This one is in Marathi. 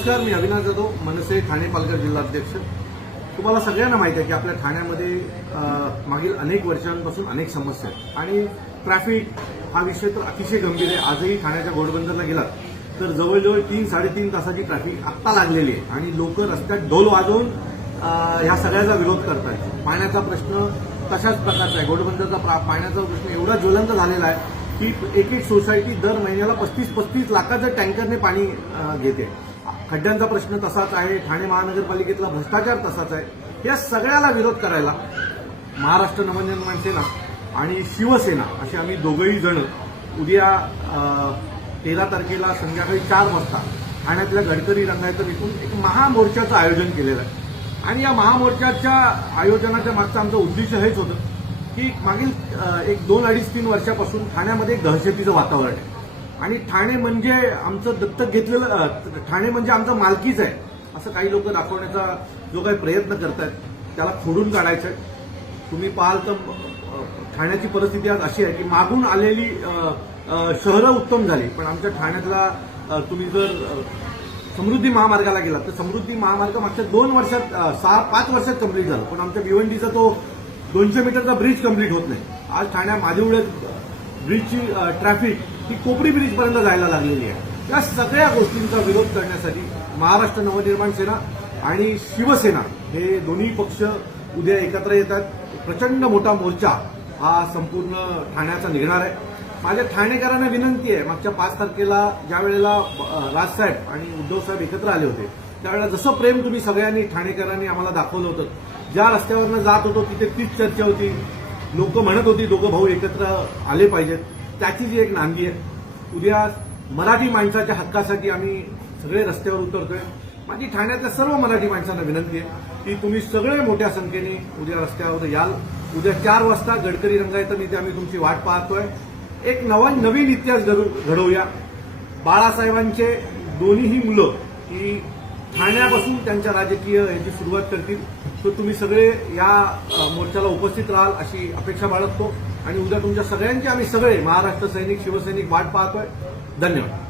नमस्कार मी अविनाश जाधव मनसे ठाणे पालघर जिल्हाध्यक्ष. तुम्हाला सगळ्यांना माहिती आहे की आपल्या ठाण्यामध्ये मागील अनेक वर्षांपासून अनेक समस्या आहेत. आणि ट्रॅफिक हा विषय तर अतिशय गंभीर आहे. आजही ठाण्याच्या घोडबंदरला गेलात. तर जवळजवळ तीन साडेतीन तासाची ट्रॅफिक आत्ता लागलेली आहे. आणि लोक रस्त्यात ढोल वाजवून ह्या सगळ्याचा विरोध करतात पाण्याचा प्रश्न तशाच प्रकारचा आहे. घोडबंदरचा प्रा- पाण्याचा प्रश्न एवढा ज्वलंत झालेला आहे की एक एक सोसायटी दर महिन्याला पस्तीस पस्तीस लाखाचं टँकरने पाणी घेते. खड्ड्यांचा प्रश्न तसाच आहे ठाणे महानगरपालिकेतला भ्रष्टाचार तसाच आहे. या सगळ्याला विरोध करायला महाराष्ट्र नवनिर्माण सेना आणि शिवसेना असे आम्ही दोघंही जण उद्या तेरा तारखेला संध्याकाळी चार वाजता ठाण्यातल्या गडकरी रंगायचं इथून एक महामोर्चाचं आयोजन केलेलं आहे. आणि या महामोर्चाच्या आयोजनाच्या मागचं आमचं उद्दिष्ट हेच होतं की मागील एक दोन अडीच तीन वर्षापासून ठाण्यामध्ये दहशतीचं वातावरण आहे. आणि ठाणे म्हणजे आमचं दत्तक घेतलेलं ठाणे म्हणजे आमचं मालकीच आहे. असं काही लोक दाखवण्याचा जो काही प्रयत्न करतायत त्याला खोडून काढायचं आहे तुम्ही पाहाल तर ठाण्याची परिस्थिती आज अशी आहे की मागून आलेली शहरं उत्तम झाली. पण आमच्या ठाण्यातला तुम्ही जर समृद्धी महामार्गाला गेला तर समृद्धी महामार्ग मागच्या दोन वर्षात सहा पाच वर्षात कंप्लीट झालं. पण आमच्या भिवंडीचा तो दोनशे मीटरचा ब्रिज कंप्लीट होत नाही. आज ठाण्या मादिवडे ब्रिजची ट्रॅफिक ही कोपरी ब्रिजपर्यंत जायला लागलेली आहे. या सगळ्या गोष्टींचा विरोध करण्यासाठी महाराष्ट्र नवनिर्माण सेना आणि शिवसेना हे दोन्ही पक्ष उद्या एकत्र येतात. प्रचंड मोठा मोर्चा हा संपूर्ण ठाण्याचा निघणार आहे. माझ्या ठाणेकरांना विनंती आहे मागच्या पाच तारखेला ज्या वेळेला राजसाहेब आणि उद्धवसाहेब एकत्र आले होते त्यावेळेला जसं प्रेम तुम्ही सगळ्यांनी ठाणेकरांनी आम्हाला दाखवलं होतं ज्या रस्त्यावरनं जात होतो तिथे तीच चर्चा होती. लोक म्हणत होती दोघं भाऊ एकत्र आले पाहिजेत. त्याची जी एक नांदी आहे उद्या मराठी माणसाच्या हक्कासाठी आम्ही सगळे रस्त्यावर उतरतोय. माझी ठाण्यातल्या सर्व मराठी माणसांना विनंती आहे की तुम्ही सगळे मोठ्या संख्येने उद्या रस्त्यावर याल. उद्या चार वाजता गडकरी रंगायतं इथे आम्ही तुमची वाट पाहतोय. एक नवा नवीन इतिहास घडवूया. बाळासाहेबांचे दोन्हीही मुलं ही ठाण्यापासून त्यांच्या राजकीय याची सुरुवात करतील. तर तुम्ही सगळे या मोर्चाला उपस्थित राहाल अशी अपेक्षा बाळगतो. आणि उद्या तुमच्या सगळ्यांची आम्ही सगळे महाराष्ट्र सैनिक शिवसैनिक वाट पाहतोय. धन्यवाद.